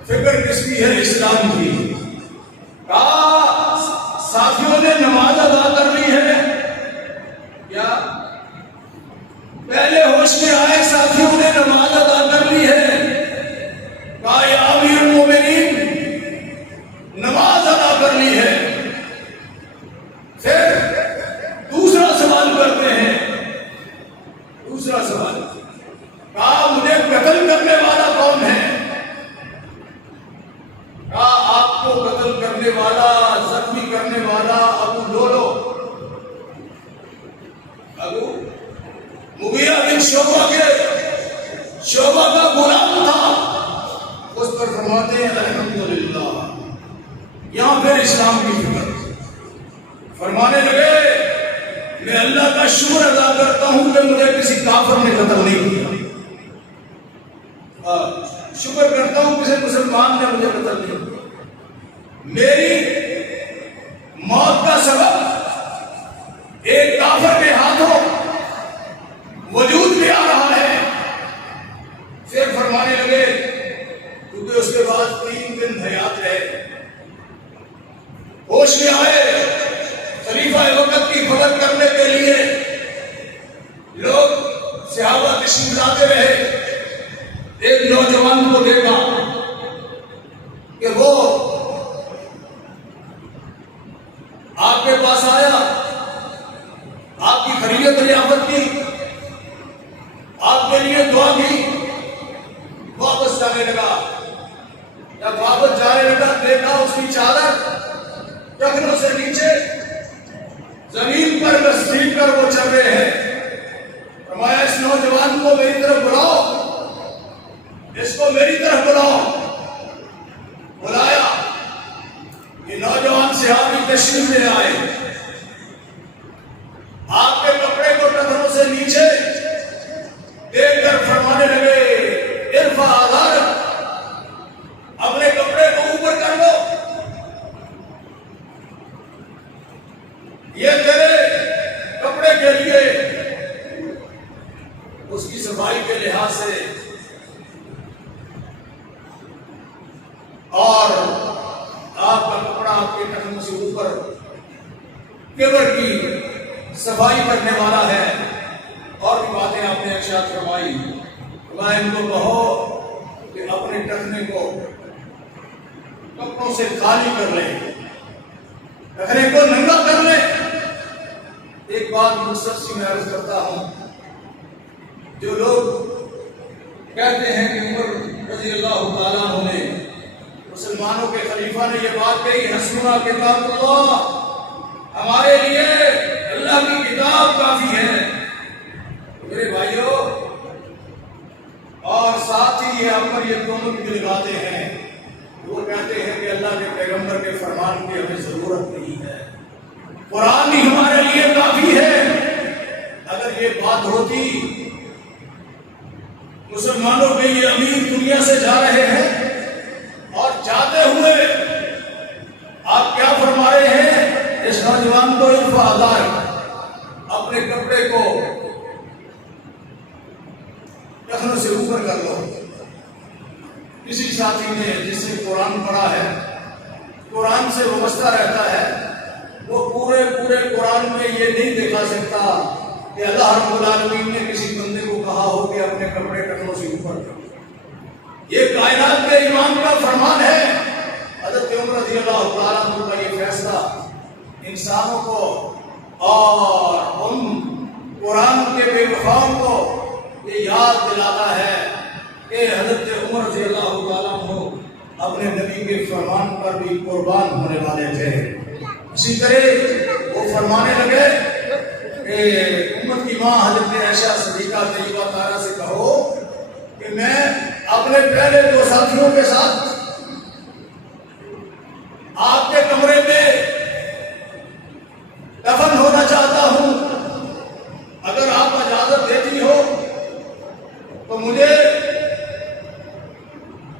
فکر کس کی ہے؟ اسلام کی۔ کہا ساتھیوں نے نماز ادا کر لی ہے کیا؟ پہلے ہوش میں آئے ساتھیوں نے نماز ادا کر لی ہے؟ کہا یا امیر المومنین نماز ادا کر لی ہے۔ پھر دوسرا سوال کرتے ہیں، دوسرا سوال، کہا مجھے قتل کرنے والا کون ہے؟ کہا آپ کو قتل کرنے والا، زخمی کرنے والا ابو لولو، ابو مغیرہ بن شعبہ کا غلام تھا۔ اس پر فرماتے ہیں الحمدللہ، یہاں پھر اسلام کی فکر، فرمانے لگے میں اللہ کا شکر ادا کرتا ہوں کہ مجھے کسی کافر نے قتل نہیں کیا، شکر کرتا ہوں کسی مسلمان نے مجھے قتل نہیں کیا، میری موت کا سبب ایک کافر کے ہاتھوں وجود میں آ رہا ہے۔ پھر فرمانے لگے کیونکہ اس کے بعد 3 دن حیات رہے، ہوش میں آئے، خلیفہ وقت کی خبر کرنے کے لیے لوگ صحابہ تشریف لاتے رہے۔ ایک نوجوان کو دیکھا کہ وہ آپ کے پاس آیا، آپ کی خیریت ریافت کی، آپ کے لیے دعا کی، واپس جانے لگا۔ جب واپس جانے لگا دیکھا اس کی چادر ٹخنوں سے نیچے زمین پر گھسیٹ کر وہ چل رہے ہیں۔ فرمایا اس نوجوان کو میری طرف بلاؤ، اس کو میری طرف بلاؤ۔ بلایا، یہ نوجوان صحابی تشریف لے آئے، آپ کے کپڑے کو ٹخنوں سے نیچے دیکھ کر فرمانے لگے ارفع ازارک، اپنے کپڑے کو اوپر کر لو، یہ تیرے کپڑے کے لیے اس کی صفائی کے لحاظ سے اور آپ کا کپڑا آپ کے ٹخنوں سے اوپر قبر کی صفائی کرنے والا ہے۔ اور بھی باتیں آپ نے ارشاد فرمائی، میں ان کو کہو کہ اپنے ٹخنے کو کپڑوں سے خالی کر لیں، ٹخنے کو ننگا کر لیں۔ ایک بات مختصر سی میں عرض کرتا ہوں، جو لوگ کہتے ہیں کہ عمر رضی اللہ تعالیٰ عنہ نے، مسلمانوں کے خلیفہ نے یہ بات کہی حسبنا کتاب اللہ، ہمارے لیے اللہ کی کتاب کافی ہے، میرے بھائیوں، اور ساتھ ہی یہ ہم پر یہ تہمت بھی لگاتے ہیں، وہ کہتے ہیں کہ اللہ کے پیغمبر کے فرمان کی ہمیں ضرورت نہیں ہے، قرآن ہی ہمارے لیے کافی ہے۔ اگر یہ بات ہوتی، مسلمانوں کے یہ امیر دنیا سے جا رہے ہیں اور جاتے ہوئے آپ کیا فرما رہے ہیں؟ اس نوجوان کو ارفع ازارک، اپنے کپڑے کو ٹخنوں سے اوپر کر لو۔ کسی ساتھی نے جس سے قرآن پڑھا ہے، قرآن سے وابستہ رہتا ہے، وہ پورے قرآن میں یہ نہیں دکھا سکتا کہ اللہ رب العالمین نے کسی بندے کو کہا ہو کہ اپنے کپڑے ٹخنوں سے اوپر کرو۔ یہ کائنات کے امام کا فرمان ہے۔ حضرت عمر رضی اللہ تعالیٰ عنہ کا یہ فیصلہ انسانوں کو اور ان قرآن کے بے وفاؤں کو یہ یاد دلاتا ہے کہ حضرت عمر رضی اللہ تعالیٰ عنہ اپنے نبی کے فرمان پر بھی قربان ہونے والے تھے۔ اسی طرح وہ فرمانے لگے کہ امت کی ماں حضرت عائشہ صدیقہ طیبہ طاہرہ سے کہو کہ میں اپنے پہلے 2 ساتھیوں کے ساتھ آپ کے کمرے میں دفن ہونا چاہتا ہوں، اگر آپ اجازت دیتی ہو تو مجھے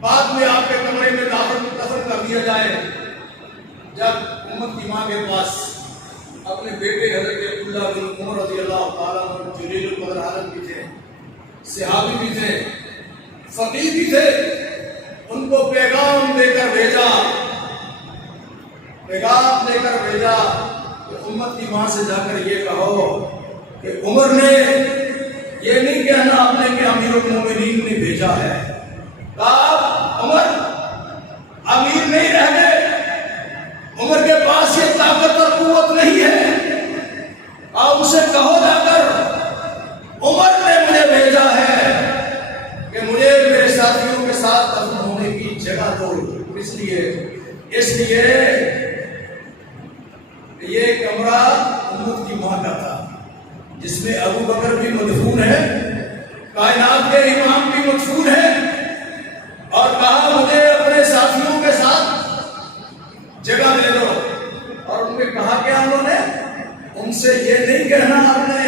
بعد میں آپ کے کمرے میں دفن کر دیا جائے۔ جب امت کی کی ماں کے پاس اپنے بیٹے حضرت عبداللہ بن عمر رضی اللہ تعالیٰ عنہ جلیل القدر عالم بھی تھے، صحابی بھی تھے، فقیہ بھی تھے، ان کو پیغام دے کر بھیجا کہ امت کی ماں سے جا کر یہ کہو کہ عمر نے یہ نہیں کہنا آپ نے کہ امیر المومنین نے بھیجا ہے، کہا عمر امیر نہیں رہ گئے، عمر کے پاس یہ طاقت اور قوت نہیں ہے، آپ اسے کہو جا کر عمر نے مجھے بھیجا ہے کہ مجھے میرے ساتھیوں کے ساتھ دفن ہونے کی جگہ دو۔ اس لیے یہ کمرہ امت کی ماں کا تھا جس میں ابو بکر بھی مدفون ہے، کائنات کے امام بھی مدفون ہے، اور کہا مجھے اپنے ساتھیوں کے ساتھ جگہ دے دو۔ اور ان نے کہا کیا انہوں نے ان سے یہ نہیں کہنا آپ نے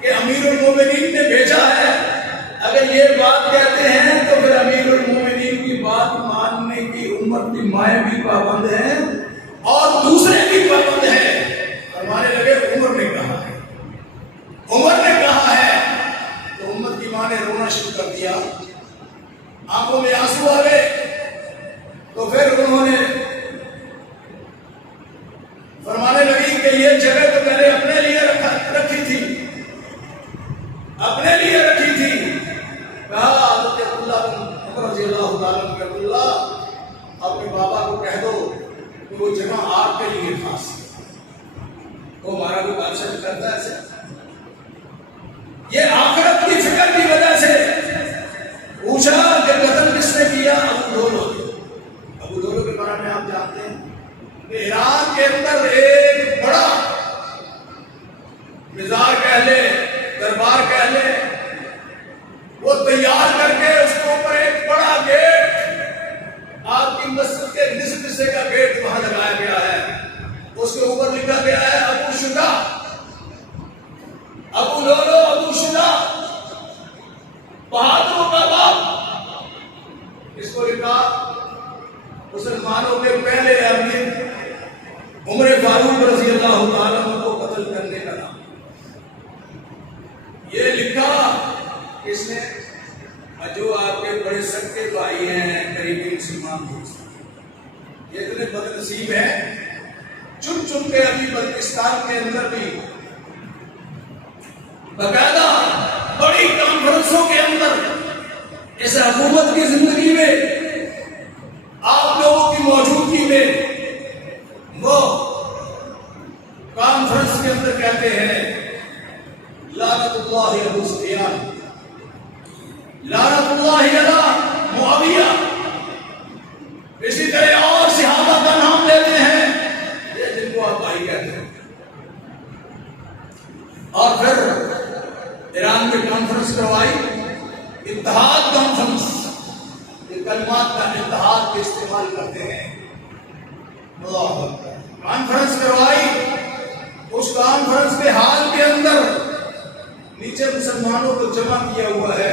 کہ امیر المومنین نے بھیجا ہے، اگر یہ بات کہتے ہیں تو پھر امیر المومنین کی بات ماننے کی امت کی مائیں بھی پابند ہیں اور دوسرے بھی پابند ہیں۔ فرمانے لگے عمر نے کہا ہے، تو امت کی ماں نے رونا شروع کر دیا، آنکھوں میں آنسو آ گئے، تو پھر انہوں نے فرمانے لگی کہ یہ جگہ تو میں نے اپنے لیے رکھی تھی، کہا حضرت عبداللہ بن عمر رضی اللہ تعالیٰ عنہ عبداللہ اپنے بابا کو کہہ دو کہ وہ جگہ آپ کے لیے خاص ہے۔ وہ ہمارا کوئی بادشاہ کرتا ہے ایسے، یہ آخرت کی فکر کی وجہ سے پوچھا کہ قتل کس نے کیا؟ ابو لولو کے بارے میں آپ جانتے ہیں کہ ایران کے اندر ایک بڑا مزار کہہ لے، دربار کہہ لے، وہ تیار کر کے اس کے اوپر ایک بڑا گیٹ، آپ کی مسجد کے نصف حصے کا گیٹ وہاں لگایا گیا ہے، اس کے اوپر لکھا گیا ہے ابو شجاع، ابو لولو، ابو شجاع، بہادروں کا باپ۔ اس کو لکھا مسلمانوں کے پہلے امیر عمر فاروق رضی اللہ تعالیٰ عنہ کو قتل کرنے کا نام، یہ لکھا کس نے؟ جو آپ کے بڑے سکے بھائی ہیں، قریبی مسلمان دوست، یہ اتنے بد نصیب ہیں، چن کے ابھی پاکستان کے اندر بھی باقاعدہ بڑی کانفرنسوں کے اندر اس حکومت کی زندگی میں آپ لوگوں کی موجودگی میں وہ کانفرنس کے اندر کہتے ہیں لعنت اللہ ابو سفیان، لعنت اللہ علی معاویہ، اسی طرح اور صحابہ کا نام لیتے ہیں یہ جن کو آپ بھائی کہتے ہیں، اور پھر ایران میں کانفرنس کروائی، اتحاد کانفرنس، یہ کلمات کا اتحاد کے استعمال کرتے ہیں، اللہ اکبر، کانفرنس کروائی، اس کانفرنس کے حال کے اندر نیچے مسلمانوں کو جمع کیا ہوا ہے،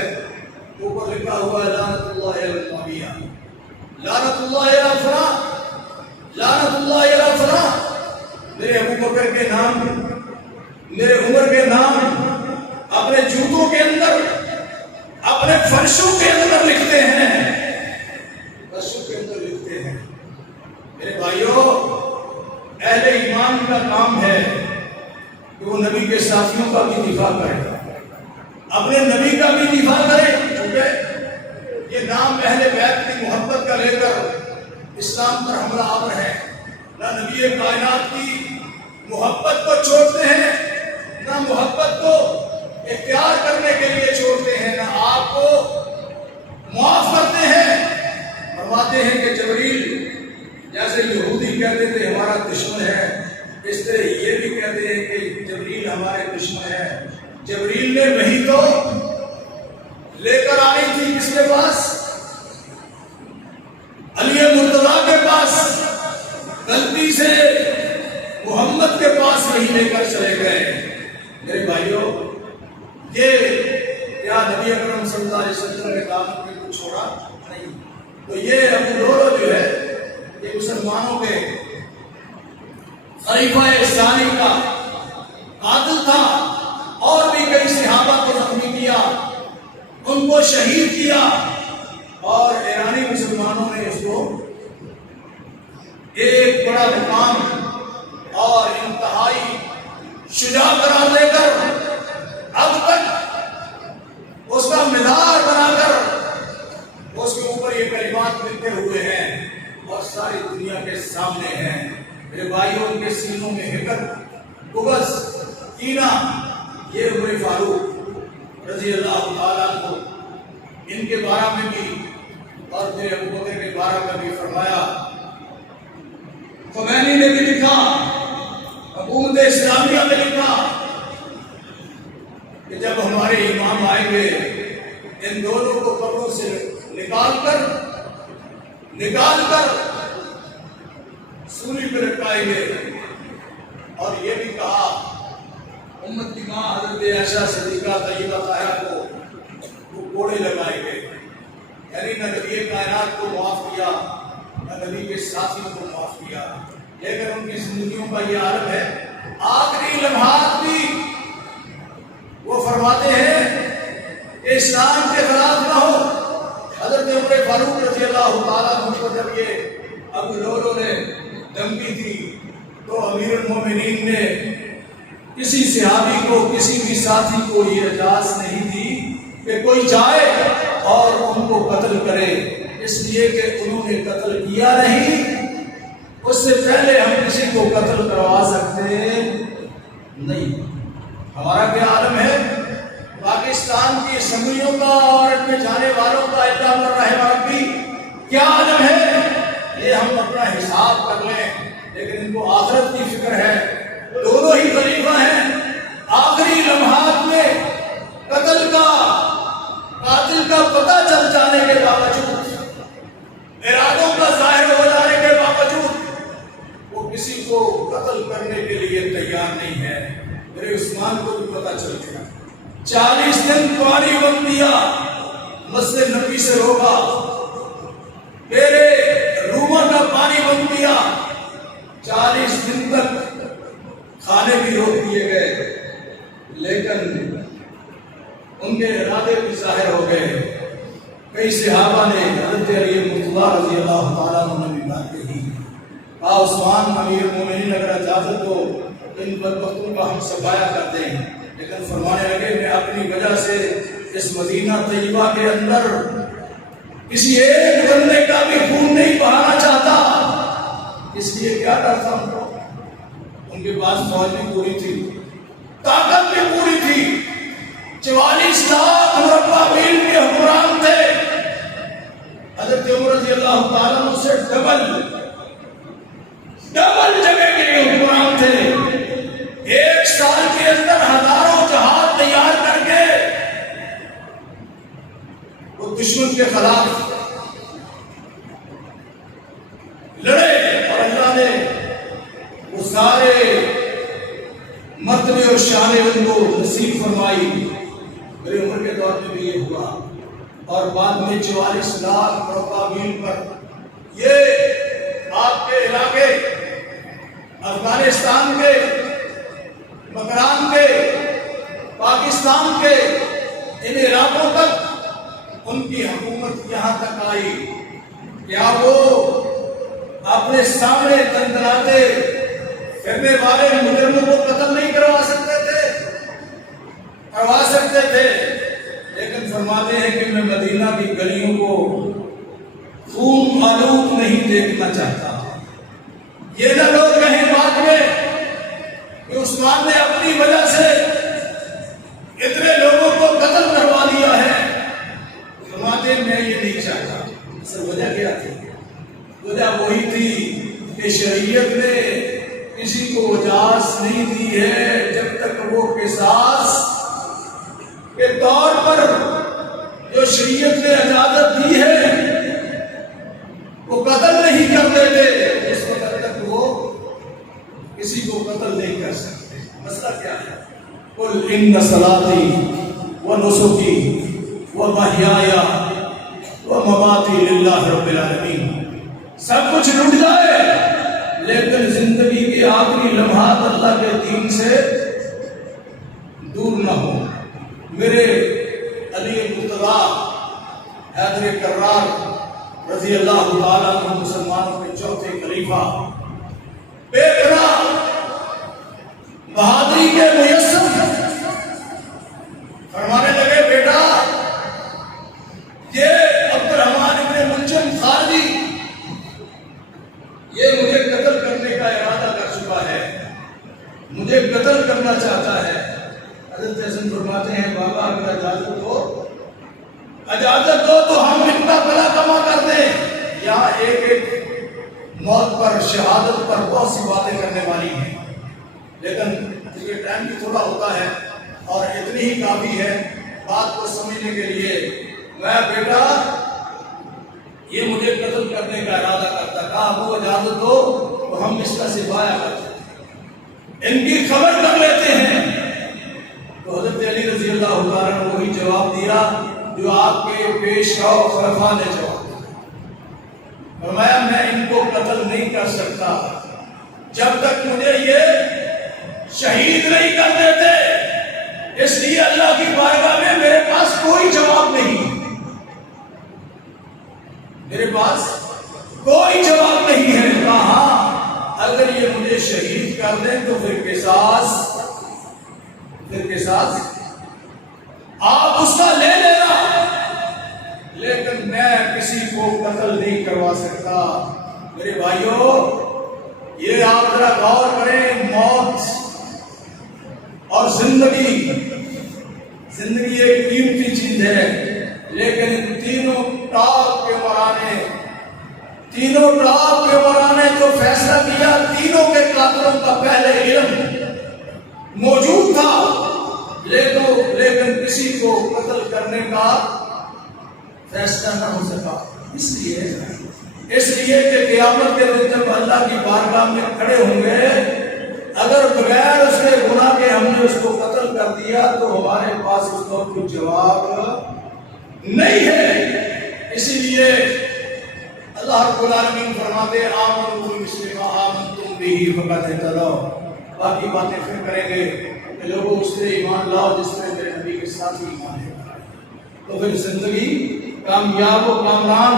اوپر لکھا ہوا ہے لعنت اللہ علی معاویہ، لعنت اللہ علی فلاں، لعنت اللہ علی فلاں، میرے ابو بکر کے نام، میرے عمر کے نام اپنے جوتوں کے اندر، اپنے فرشوں کے اندر لکھتے ہیں، فرشوں کے اندر لکھتے ہیں۔ میرے بھائیوں، اہل ایمان کا کام ہے کہ وہ نبی کے ساتھیوں کا بھی دفاع کرے، اپنے نبی کا بھی دفاع کرے، کیونکہ یہ نام اہل بیت کی محبت کا لے کر اسلام پر حملہ آور ہے، نہ نبی کائنات کی محبت کو چھوڑتے ہیں، نہ محبت کو اختیار کرنے کے لیے چھوڑتے ہیں، نہ آپ کو معاف کرتے ہیں۔ فرماتے ہیں کہ جبریل جیسے یہودی کہتے تھے ہمارا دشمن ہے، اس طرح یہ بھی کہتے ہیں کہ جبریل ہمارے دشمن ہے۔ جبریل نے وہی تو لے کر آئی تھی کس کے پاس؟ علی مرتضیٰ کے پاس، غلطی سے محمد کے پاس وہی لے کر چلے گئے۔ میرے بھائیوں، یہ کیا نبی اکرم صلی اللہ علیہ وسلم نے دعوت میں کچھ چھوڑا نہیں؟ تو یہ ابو لولو جو ہے یہ مسلمانوں کے خلیفہ ثانی کا قاتل تھا، اور بھی کئی صحابہ کو زخمی کیا، ان کو شہید کیا، اور ایرانی مسلمانوں نے اس کو ایک بڑا مقام اور انتہائی شجاع قرار دے کر اب تک اس کا مزار بنا کر اس کے اوپر یہ کلمات لکھتے ہوئے ہیں اور ساری دنیا کے سامنے ہیں۔ میرے بھائیوں، ان کے سینوں میں حقد، بغض، کینہ، یہ عمر فاروق رضی اللہ تعالیٰ کو ان کے بارے میں بھی اور پھر ابو بکر کے بارے میں بھی فرمایا۔ خمینی نے بھی لکھا، حکومت اسلامیہ نے لکھا کہ جب ہمارے امام آئیں گے ان دونوں کو قبروں سے نکال کر سولی پہ لٹکائیں گے، اور یہ بھی کہا امت کی ماں حضرت عائشہ صدیقہ طیبہ طاہرہ کو وہ کوڑے لگائیں گے، یعنی نہ نبی کائنات کو معاف کیا نہ نبی کے ساتھیوں کو معاف کیا، لیکن ان کی زندگیوں کا یہ عالم ہے۔ آخری لمحات بھی وہ فرماتے ہیں کہ اسلام کے خلاف نہ ہو۔ حضرت عمر فاروق رضی اللہ تعالیٰ عنہ کو جب یہ ابو لولو نے دھمکی دی تو امیر المومنین نے کسی صحابی کو، کسی بھی ساتھی کو یہ اجازت نہیں دی کہ کوئی جائے اور ان کو قتل کرے، اس لیے کہ انہوں نے قتل کیا نہیں، اس سے پہلے ہم کسی کو قتل کروا سکتے نہیں۔ ہمارا کیا عالم ہے؟ پاکستان کی اسمبلیوں کا اور ان میں جانے والوں کا اقدام اور رہے ربی کیا عالم ہے؟ یہ ہم اپنا حساب کر لیں، لیکن ان کو آخرت کی فکر ہے۔ دونوں ہی خلیفہ ہیں، آخری لمحات میں قاتل کا پتہ چل جانے کے باوجود، ارادوں کا ظاہر ہو جانے کے باوجود وہ کسی کو قتل کرنے کے لیے تیار نہیں ہے۔ میرے عثمان کو بھی پتہ چل گیا، 40 دن پانی وقت دیا، مسجد نبی سے روکا، میرے روما کا پانی بند کیا، 40 دن تک کھانے بھی روک دیے گئے، لیکن ان کے ارادے بھی ظاہر ہو گئے۔ کئی صحابہ نے حضرت علی مرتضیٰ رضی اللہ تعالیٰ عنہ نے بھی بات کہی، عثمان امیر المومنین اگر اجازت ہو ان بدبختوں کا ہم صفایا کرتے ہیں، لیکن فرمانے لگے میں اپنی وجہ سے اس مدینہ طیبہ کے اندر کسی ایک بندے کا بھی خون نہیں بہانا چاہتا، اس لیے کیا کرتا ہوں؟ ان کے پاس فوج بھی پوری تھی، طاقت بھی پوری تھی، 44 لاکھ مربع میل کے حکمران تھے، حضرت عمر رضی اللہ تعالیٰ عنہ سے ڈبل جگہ کے حکمران تھے۔ 1 سال کے اندر ہزاروں جہاز تیار کر کے وہ دشمن کے خلاف لڑے، اور اللہ نے وہ سارے مرتبے اور شان ان کو نصیب فرمائی۔ میرے عمر کے دور میں بھی یہ ہوا، اور بعد میں 44 لاکھ مربع میل پر یہ آپ کے علاقے افغانستان کے، مکران کے، پاکستان کے ان علاقوں تک ان کی حکومت یہاں تک آئی۔ کیا وہ اپنے سامنے تنتناتے پھرنے والے مجرموں کو قتل نہیں کروا سکتے تھے، لیکن فرماتے ہیں کہ میں مدینہ کی گلیوں کو خون آلود نہیں دیکھنا چاہتا۔ یہ نہ لوگ کہیں بعد میں کہ عثمان نے اپنی وجہ سے اتنے لوگوں کو قتل کروا دیا ہے، فرماتے ہیں میں یہ نہیں چاہتا۔ اصل وجہ کیا تھی؟ وجہ وہی تھی کہ شریعت نے کسی کو اجازت نہیں دی ہے جب تک وہ قصاص کے طور پر جو شریعت نے اجازت دی ہے وہ قتل نہیں کرتے تھے، اس وقت تک وہ کسی کو قتل نہیں کر سکتے۔ مسئلہ کیا ہے؟ قل ان صلاتی ونسکی ومحیای ومماتی للہ رب العالمین، سب کچھ لٹ جائے لیکن زندگی کے آخری لمحات اللہ کے دین سے دور نہ ہو۔ میرے علی مرتضیٰ حیدر کرار رضی اللہ تعالیٰ عنہ مسلمانوں کے چوتھے خلیفہ بے پناہ بہادری کے میسر فرمانے لگے، بیٹا یہ عبد الرحمن ابن ملجم خارجی یہ مجھے قتل کرنے کا ارادہ کر چکا ہے، مجھے قتل کرنا چاہتا ہے۔ حضرت حسن فرماتے ہیں، بابا اگر اجازت دو تو ہم ان کا بلا کما کر دیں۔ یہاں ایک موت پر، شہادت پر بہت سی باتیں کرنے والی ہیں، لیکن یہ ٹائم بھی تھوڑا ہوتا ہے اور اتنی ہی کافی ہے بات کو سمجھنے کے لیے۔ میں بیٹا یہ مجھے قتل کرنے کا ارادہ کرتا، کہا وہ اجازت دو تو ہم اس کا سفایا کرتے، ان کی خبر کر لیتے ہیں۔ تو حضرت علی رضی اللہ تعالیٰ نے وہی جواب دیا جو آپ کے پیش رو خلفاء نے جواب دیا۔ فرمایا میں ان کو قتل نہیں کر سکتا جب تک مجھے یہ شہید نہیں کر دیتے، اس لیے اللہ کی بارگاہ میں میرے پاس کوئی جواب نہیں، میرے پاس کوئی جواب نہیں ہے۔ کہا اگر یہ مجھے شہید کر دیں تو پھر قصاص آپ اس کا لے لینا، لیکن میں کسی کو قتل نہیں کروا سکتا۔ میرے بھائیوں یہ آپ ذرا غور کریں، موت اور زندگی ایک قیمتی چیز ہے، لیکن ان تینوں ٹاپ کے مولانا جو فیصلہ کیا، تینوں کے قاتلوں کا پہلے علم موجود تھا، لیکن کسی کو قتل کرنے کا فیصلہ نہ ہو سکا۔ اس لیے کہ قیامت کے دن جب اللہ کی بارگاہ میں کھڑے ہوں گے، اگر بغیر اس کے گناہ کے ہم نے اس کو قتل کر دیا تو ہمارے پاس اس کا کوئی جواب نہیں ہے۔ اسی لیے اللہ رب العالمین فرماتے آمنوا بمثل ما آمنتم به فقد اهتدوا۔ باقی باتیں پھر کریں گے کہ لوگوں اس سے ایمان لاؤ جس میں میرے نبی کے ساتھ ایمان ہے، تو پھر زندگی کامیاب و کامران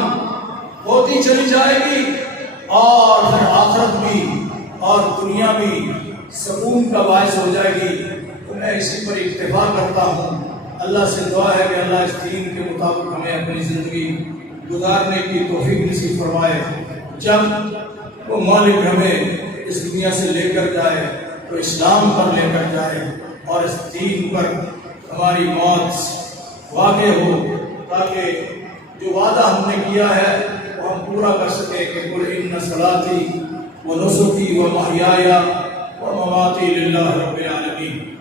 ہوتی چلی جائے گی، اور پھر آخرت بھی اور دنیا بھی سکون کا باعث ہو جائے گی۔ تو میں اسی پر اکتفا کرتا ہوں۔ اللہ سے دعا ہے کہ اللہ اس دین کے مطابق ہمیں اپنی زندگی گزارنے کی توفیق نصیب فرمائے۔ جب وہ مالک ہمیں اس دنیا سے لے کر جائے تو اسلام پر لے کر جائے اور اس دین پر ہماری موت واقع ہو، تاکہ جو وعدہ ہم نے کیا ہے وہ ہم پورا کر سکیں کہ قل ان صلاتی و نسکی و محیایا و مماتی للہ رب العالمین۔